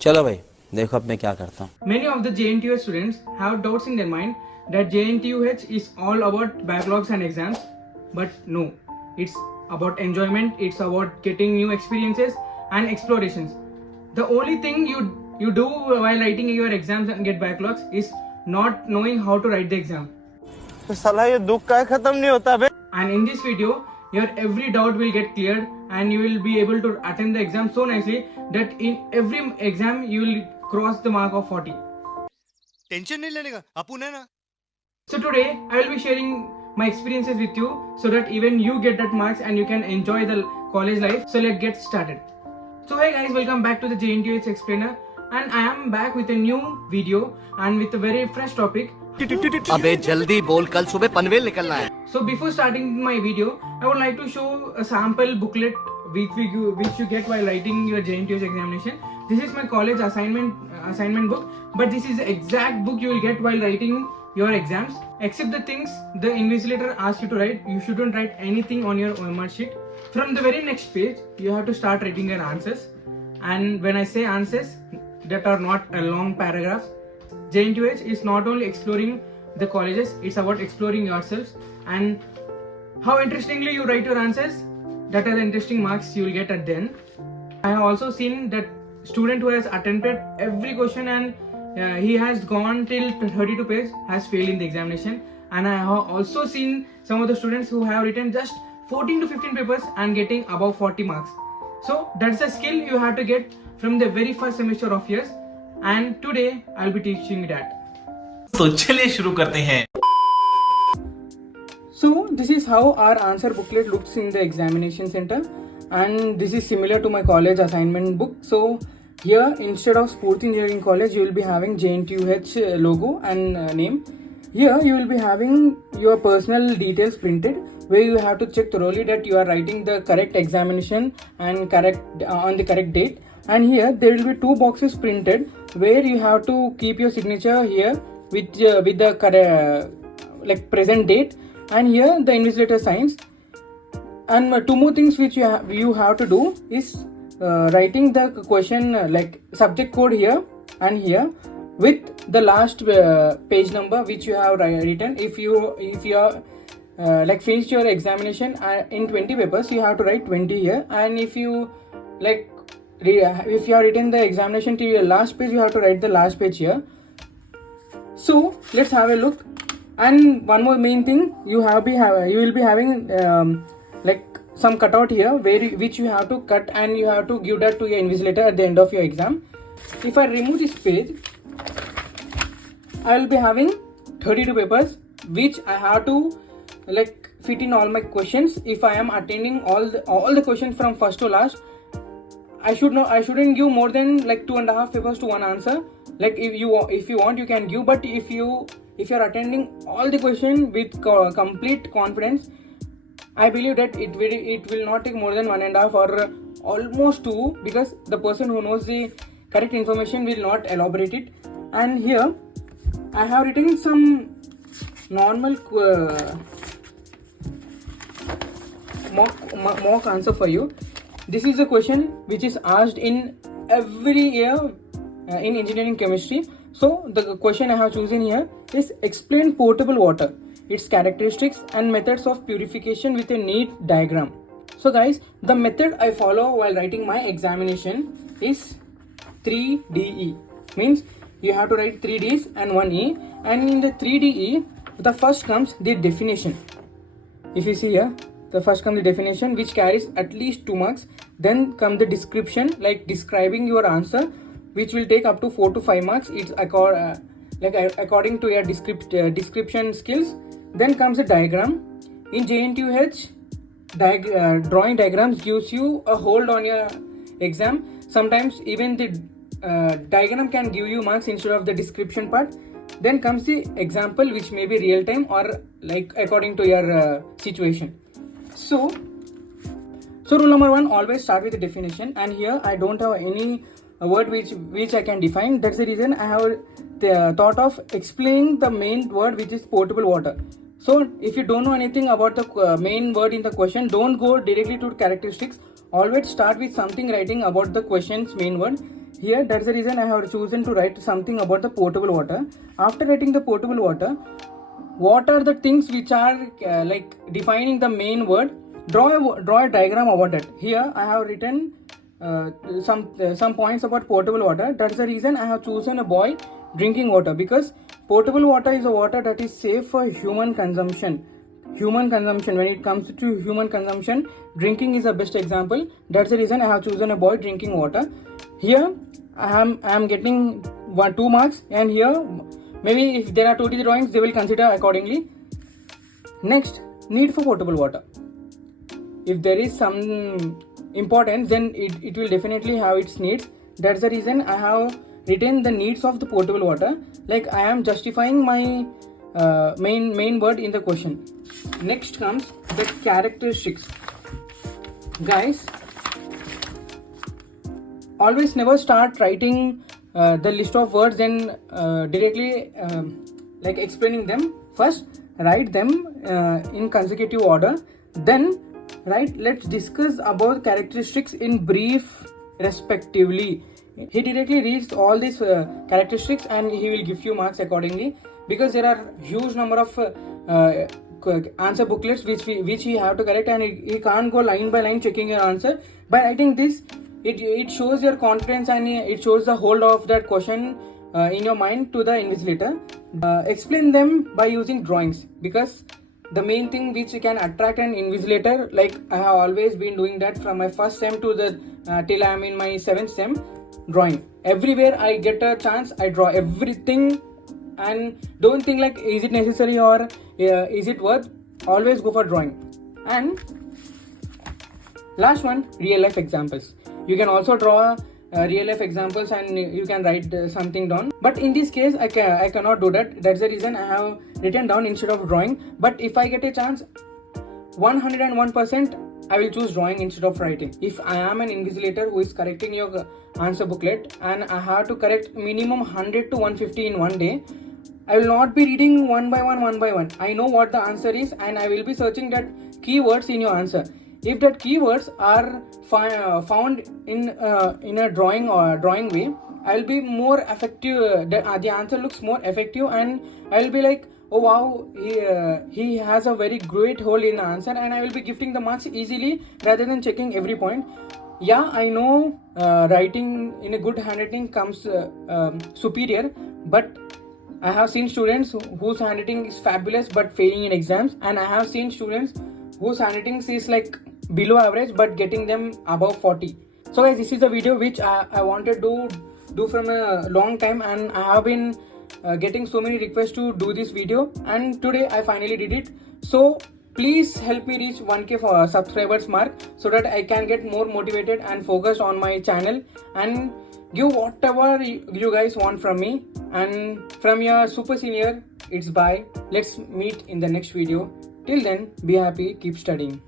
चलो भाई देखो अब मैं क्या करता हूँ. Many of the JNTUH students have doubts in their mind that JNTUH is all about backlogs and exams, but no, it's about enjoyment, it's about getting new experiences and explorations. The only thing you do while writing your exams and get backlogs is not knowing how to write the exam. तो साला ये दुख का खत्म नहीं होता बे. And in this video, your every doubt will get cleared and you will be able to attend the exam so nicely that in every exam you will cross the mark of 40. Tension नहीं लेने का, अपुन है ना. So today I will be sharing my experiences with you so that even you get that marks and you can enjoy the college life. So let's get started. So hey guys, welcome back to the JNTUH Explainer, and I am back with a new video and with a very fresh topic. अबे जल्दी बोल, कल सुबह पनवेल निकलना है. So before starting my video, I would like to show a sample booklet which you get while writing your JNTUH examination. This is my college assignment book, but this is the exact book you will get while writing your exams. Except the things the invigilator asks you to write, you shouldn't write anything on your OMR sheet. From the very next page, you have to start writing your answers. And when I say answers, that are not a long paragraphs. JNTUH is not only exploring the colleges, it's about exploring yourselves and how interestingly you write your answers. That are the interesting marks you will get at the end. I have also seen that student who has attempted every question and he has gone till 32 pages has failed in the examination, and I have also seen some of the students who have written just 14 to 15 papers and getting above 40 marks. So that's a skill you have to get from the very first semester of yours, and today I'll be teaching that. तो चलिए शुरू करते हैं. So this is how our answer booklet looks in the examination center, and this is similar to my college assignment book. So here instead of Spurti Engineering College, you will be having JNTUH logo and name. Here you will be having your personal details printed, where you have to check thoroughly that you are writing the correct examination and correct on the correct date. And here there will be two boxes printed where you have to keep your signature here with the correct like present date, and here the invigilator signs. And two more things which you have to do is writing the question like subject code here and here with the last page number which you have written. If you are like finished your examination in 20 papers, you have to write 20 here, and if you like if you have written the examination to your last page, you have to write the last page here. So let's have a look. And one more main thing, you will be having like some cutout here which you have to cut, and you have to give that to your invigilator at the end of your exam. If I remove this page, I will be having 32 papers which I have to like fit in all my questions. If I am attending all the questions from first to last, I shouldn't give more than like 2.5 papers to one answer. Like if you want, you can give, but if you are attending all the question with complete confidence, I believe that it will not take more than 1.5 or almost 2, because the person who knows the correct information will not elaborate it. And here I have written some normal mock answer for you. This is a question which is asked in every year in engineering chemistry. So the question I have chosen here is explain potable water, its characteristics and methods of purification with a neat diagram. So guys, the method I follow while writing my examination is 3DE. Means you have to write 3 D's and 1 E, and in the 3DE, the first comes the definition. If you see here, the first comes the definition which carries at least 2 marks. Then come the description, like describing your answer, which will take up to 4 to 5 marks. It's according to your description skills. Then comes the diagram. In JNTUH, drawing diagrams gives you a hold on your exam. Sometimes even the diagram can give you marks instead of the description part. Then comes the example, which may be real time or like according to your situation. So rule number 1, always start with the definition, and here I don't have any word which I can define. That's the reason I have thought of explaining the main word, which is potable water. So if you don't know anything about the main word in the question, don't go directly to characteristics. Always start with something writing about the question's main word. here that's the reason I have chosen to write something about the potable water. After writing the potable water, what are the things which are like defining the main word? Draw a diagram about it. Here I have written some points about potable water. That's the reason I have chosen a boy drinking water, because potable water is a water that is safe for human consumption. When it comes to human consumption, drinking is the best example. That's the reason I have chosen a boy drinking water. Here I am getting 2 marks, and here maybe if there are 2D drawings, they will consider accordingly. Next, need for potable water. If there is some importance, then it will definitely have its needs. That's the reason I have written the needs of the potable water. Like I am justifying my main word in the question. Next comes the characteristics. Guys, always never start writing the list of words and directly like explaining them. First write them in consecutive order, then let's discuss about characteristics in brief respectively. He directly reads all these characteristics and he will give you marks accordingly, because there are huge number of answer booklets which he have to correct, and he can't go line by line checking your answer. By writing this, it shows your confidence and it shows the hold of that question in your mind to the invigilator. Explain them by using drawings, because the main thing which can attract an invigilator, like I have always been doing that from my first sem to the till I am in my 7th sem, drawing. Everywhere I get a chance, I draw everything, and don't think like is it necessary or is it worth. Always go for drawing. And last one, real life examples. You can also draw real life examples and you can write something down, but in this case I cannot do that. That's the reason I have written down instead of drawing. But if I get a chance, 101% I will choose drawing instead of writing. If I am an invigilator who is correcting your answer booklet and I have to correct minimum 100 to 150 in one day, I will not be reading one by one. I know what the answer is and I will be searching that keywords in your answer. If that keywords are found in a drawing or drawing way, I will be more effective. The answer looks more effective, and I will be like, oh wow, he has a very great hold in the answer, and I will be gifting the marks easily rather than checking every point. Yeah, I know writing in a good handwriting comes superior, but I have seen students whose handwriting is fabulous but failing in exams, and I have seen students whose handwriting is like below average but getting them above 40. So guys, this is a video which I wanted to do from a long time, and I have been getting so many requests to do this video, and today I finally did it. So please help me reach 1k for subscribers mark, so that I can get more motivated and focused on my channel and give whatever you guys want from me. And from your super senior, it's bye. Let's meet in the next video. Till then, be happy, keep studying.